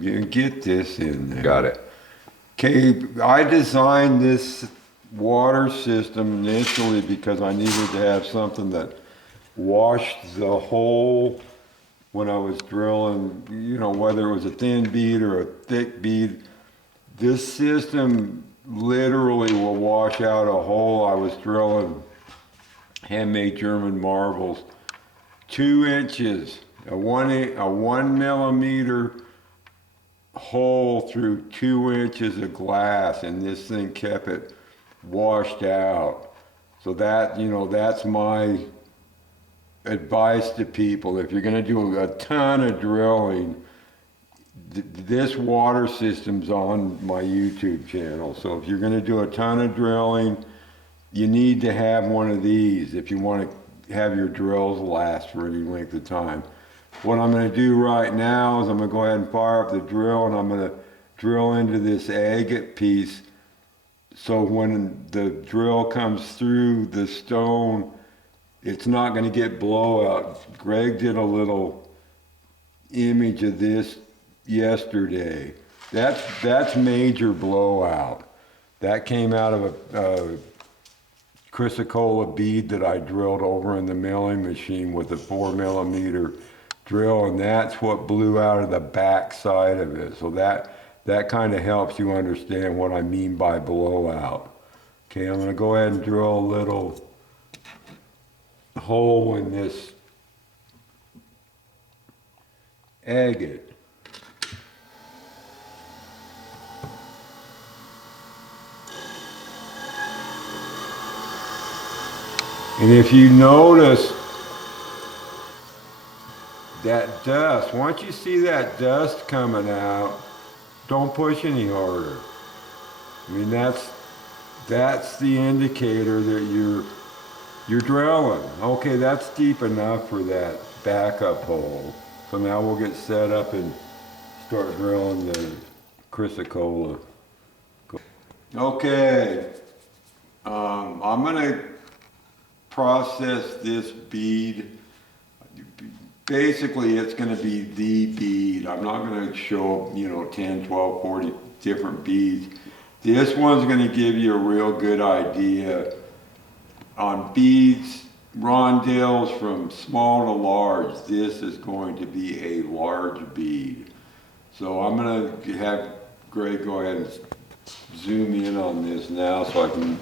You get this in there. Got it. Okay, I designed this water system initially because I needed to have something that washed the hole when I was drilling, you know, whether it was a thin bead or a thick bead. This system literally will wash out a hole. I was drilling handmade German marbles, 2 inches, a 1 millimeter hole through 2 inches of glass, and this thing kept it washed out. So that, you know, that's my advice to people. If you're going to do a ton of drilling, this water system's on my YouTube channel. So if you're going to do a ton of drilling, you need to have one of these if you want to have your drills last for any length of time. What I'm going to do right now is I'm going to go ahead and fire up the drill, and I'm going to drill into this agate piece, so when the drill comes through the stone, it's not going to get blowout. Greg did a little image of this yesterday. That's major blowout. That came out of a chrysocolla bead that I drilled over in the milling machine with a 4 millimeter drill, and that's what blew out of the back side of it. So that kind of helps you understand what I mean by blowout. Okay, I'm going to go ahead and drill a little hole in this agate. And if you notice that dust, once you see that dust coming out, don't push any harder. I mean, that's the indicator that you're drilling. Okay, that's deep enough for that backup hole. So now we'll get set up and start drilling the chrysocolla. Okay, I'm gonna process this bead. Basically, it's going to be the bead. I'm not going to show, you know, 10, 12, 40 different beads. This one's going to give you a real good idea on beads, rondelles from small to large. This is going to be a large bead. So I'm going to have Greg go ahead and zoom in on this now so I can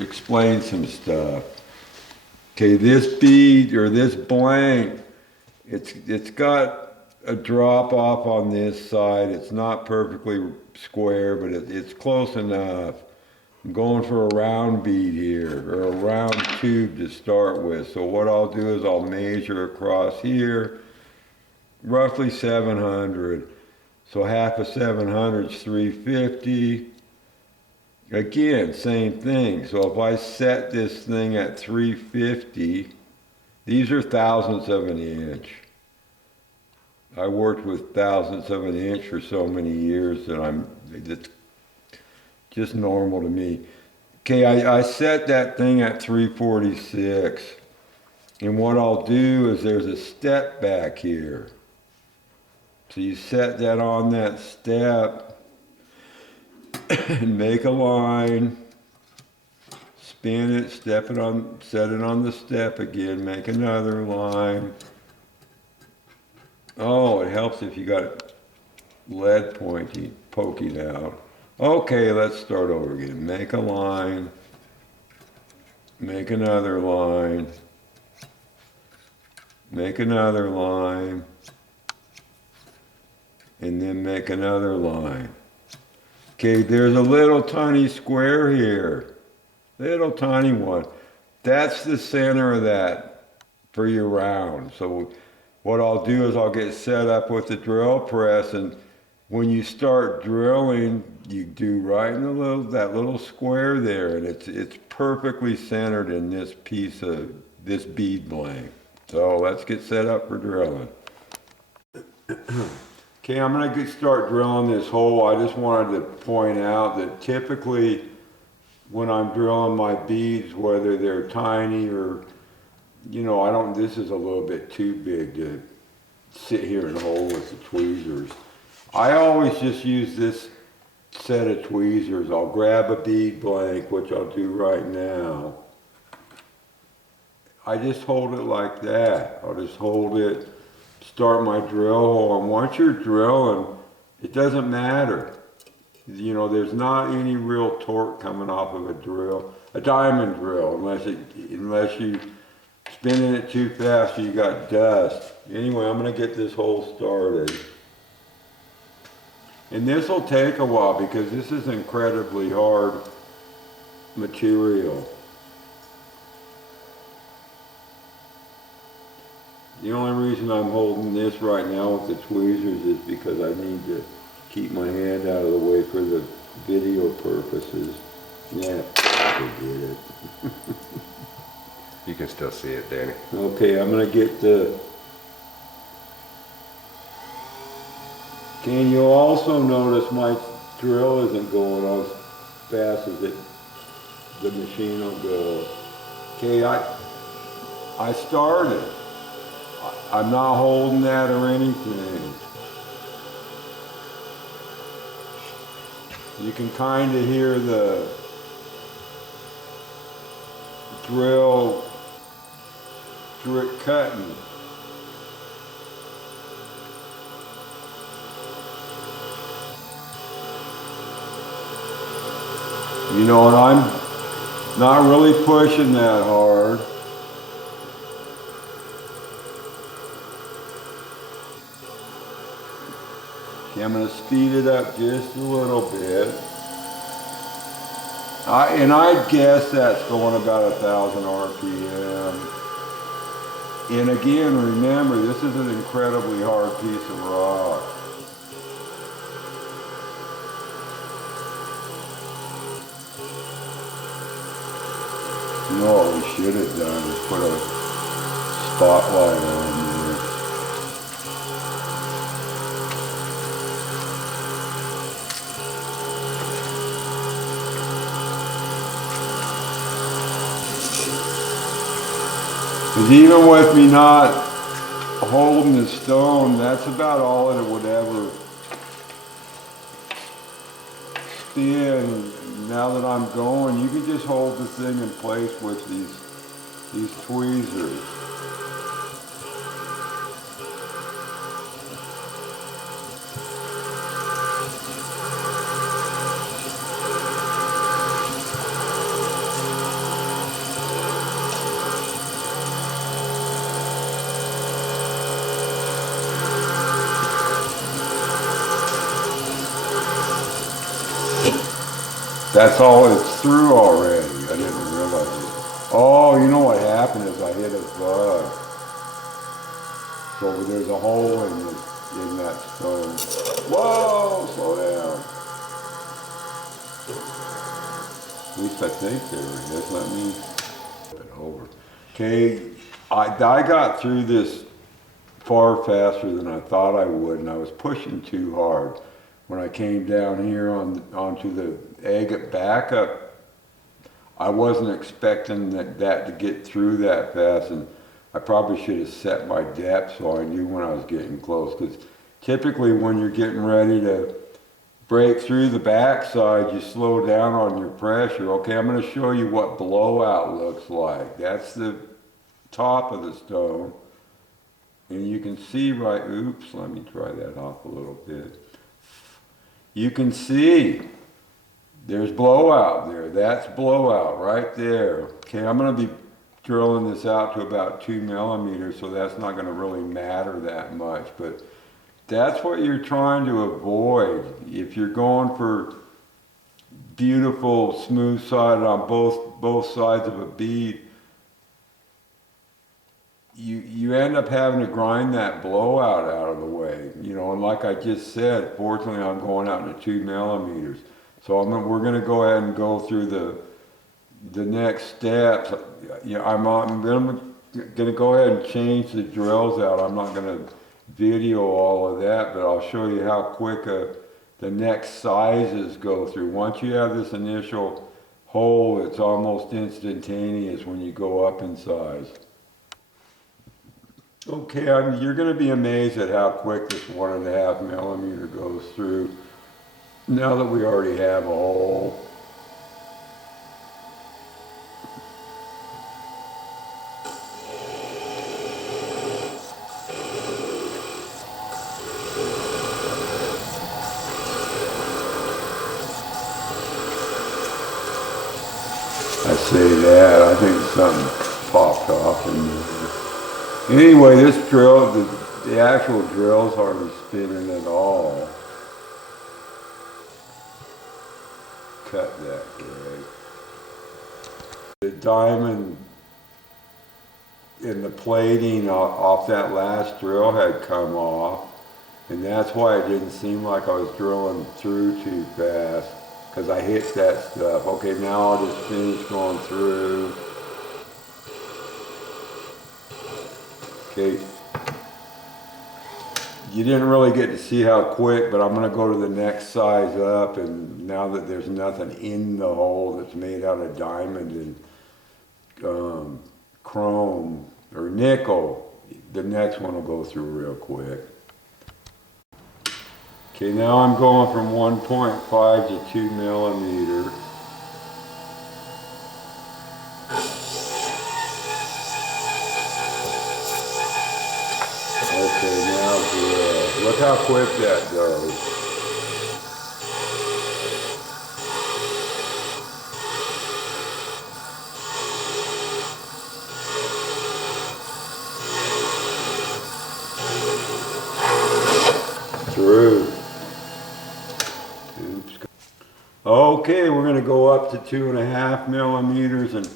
explain some stuff. Okay, this bead, or this blank, it's got a drop off on this side. It's not perfectly square, but it's close enough. I'm going for a round bead here, or a round tube to start with. So what I'll do is I'll measure across here, roughly 700. So half of 700 is 350. Again, same thing. So if I set this thing at 350, these are thousandths of an inch. I worked with thousandths of an inch for so many years that it's just normal to me. Okay, I set that thing at 346. And what I'll do is there's a step back here. So you set that on that step and make a line, spin it, set it on the step again, make another line. Oh, it helps if you got lead poking out. Okay, let's start over again. Make a line, make another line, make another line, and then make another line. Okay, there's a little tiny square here, little tiny one. That's the center of that for your round. So what I'll do is I'll get set up with the drill press, and when you start drilling, you do right in that little square there, and it's perfectly centered in this piece of this bead blank. So let's get set up for drilling. Okay, I'm going to start drilling this hole. I just wanted to point out that typically when I'm drilling my beads, whether they're tiny or, you know, this is a little bit too big to sit here and hold with the tweezers. I always just use this set of tweezers. I'll grab a bead blank, which I'll do right now. I just hold it like that. I'll just hold it, start my drill hole, and once you're drilling, it doesn't matter. You know, there's not any real torque coming off of a drill, a diamond drill, unless you spinning it too fast or you got dust. Anyway, I'm gonna get this hole started. And this will take a while because this is incredibly hard material. The only reason I'm holding this right now with the tweezers is because I need to keep my hand out of the way for the video purposes. Yeah, forget it. You can still see it, Danny. Okay, I'm gonna get the... Can you also notice my drill isn't going as fast as the machine will go? Okay, I started. I'm not holding that or anything. You can kind of hear the drill cutting. You know, and I'm not really pushing that hard. Okay, I'm going to speed it up just a little bit. I'd guess that's going about 1,000 RPM. And again, remember, this is an incredibly hard piece of rock. You know what we should have done is put a spotlight on there. Because even with me not holding the stone, that's about all that it would ever spin. Now that I'm going, you can just hold the thing in place with these tweezers. That's all it's through already. I didn't realize it. Oh, you know what happened is I hit a bug. So there's a hole in that stone. Whoa, slow down. At least I think there is. Let me flip it over. Okay, I got through this far faster than I thought I would, and I was pushing too hard. When I came down here onto the agate backup, I wasn't expecting that to get through that fast, and I probably should have set my depth so I knew when I was getting close, because typically when you're getting ready to break through the backside, you slow down on your pressure. Okay, I'm going to show you what blowout looks like. That's the top of the stone, and you can see right, oops, let me try that off a little bit. You can see there's blowout there. That's blowout right there. Okay, I'm going to be drilling this out to about 2 millimeters, so that's not going to really matter that much. But that's what you're trying to avoid. If you're going for beautiful, smooth sided on both sides of a bead, you end up having to grind that blowout out of the way, you know. And like I just said, fortunately I'm going out to 2 millimeters. So we're going to go ahead and go through the next steps. You know, I'm going to go ahead and change the drills out. I'm not going to video all of that, but I'll show you how quick the next sizes go through. Once you have this initial hole, it's almost instantaneous when you go up in size. Okay, you're going to be amazed at how quick this 1.5 millimeter goes through. Now that we already have a hole. I say that, I think something popped off in there. Anyway, this drill, the actual drill's hardly spinning at all. Cut that, Greg. The diamond in the plating off that last drill had come off, and that's why it didn't seem like I was drilling through too fast, because I hit that stuff. Okay, now I'll just finish going through. Okay, you didn't really get to see how quick, but I'm going to go to the next size up, and now that there's nothing in the hole that's made out of diamond and chrome or nickel, the next one will go through real quick. Okay, now I'm going from 1.5 to 2 millimeter. Okay, now drill. Look how quick that goes. Through. Oops. Okay, we're going to go up to 2.5 millimeters, and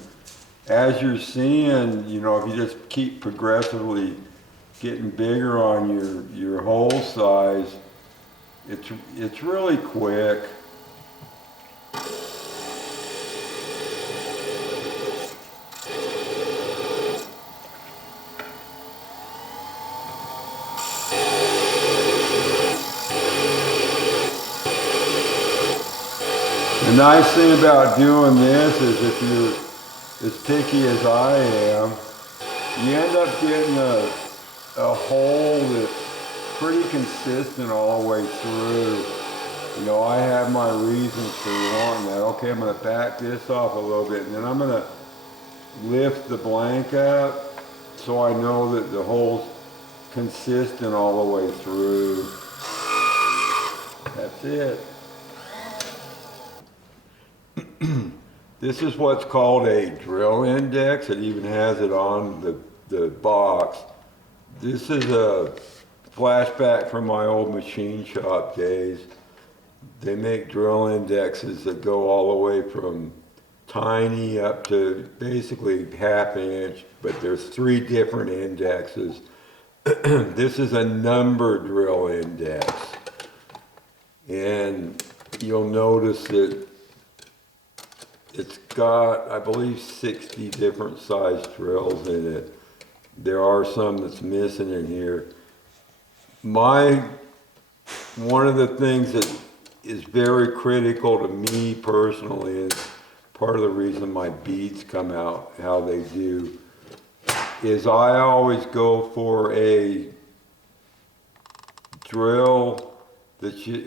as you're seeing, you know, if you just keep progressively getting bigger on your hole size, it's really quick. The nice thing about doing this is if you're as picky as I am, you end up getting a hole that's pretty consistent all the way through. You know, I have my reasons for wanting that. Okay, I'm going to back this off a little bit, and then I'm going to lift the blank up so I know that the hole's consistent all the way through. That's it. This is what's called a drill index. It even has it on the box. This is a flashback from my old machine shop days. They make drill indexes that go all the way from tiny up to basically 1/2 inch, but there's 3 different indexes. This is a number drill index, and you'll notice that it's got, I believe, 60 different size drills in it. There are some that's missing in here. One of the things that is very critical to me personally is part of the reason my beads come out how they do, is I always go for a drill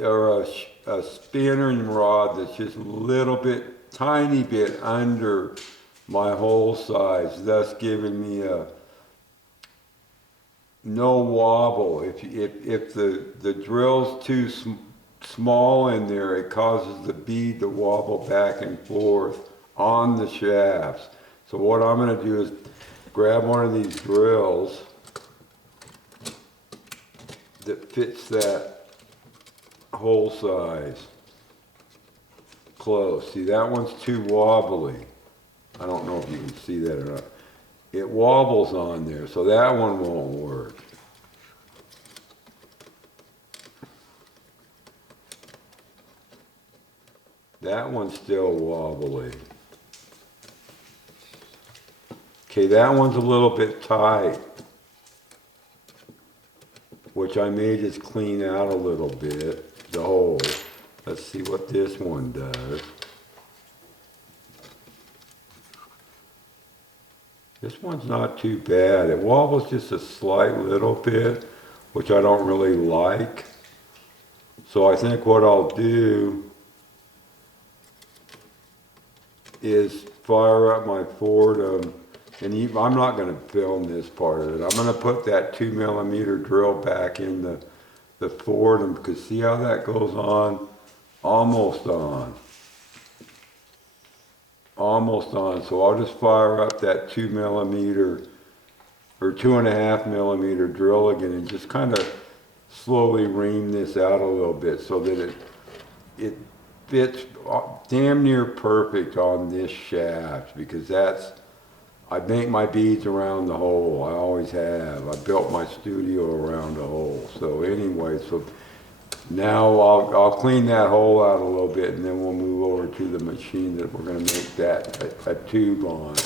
or a spinning rod that's just a little bit, tiny bit under my hole size, thus giving me a no wobble. If the drill's too small in there, it causes the bead to wobble back and forth on the shafts. So what I'm going to do is grab one of these drills that fits that hole size close. See, that one's too wobbly. I don't know if you can see that or not. It wobbles on there, so that one won't work. That one's still wobbly. Okay, that one's a little bit tight, which I may just clean out a little bit, the hole. Let's see what this one does. This one's not too bad. It wobbles just a slight little bit, which I don't really like. So I think what I'll do is fire up my Fordham, and I'm not going to film this part of it. I'm going to put that 2mm drill back in the Fordham, because see how that goes on? Almost on. Almost on. So I'll just fire up that 2mm or 2.5mm drill again and just kind of slowly ream this out a little bit so that it fits damn near perfect on this shaft, because I make my beads around the hole. I always have. I built my studio around the hole. So anyway, so now I'll clean that hole out a little bit, and then we'll move over to the machine that we're going to make that a tube on.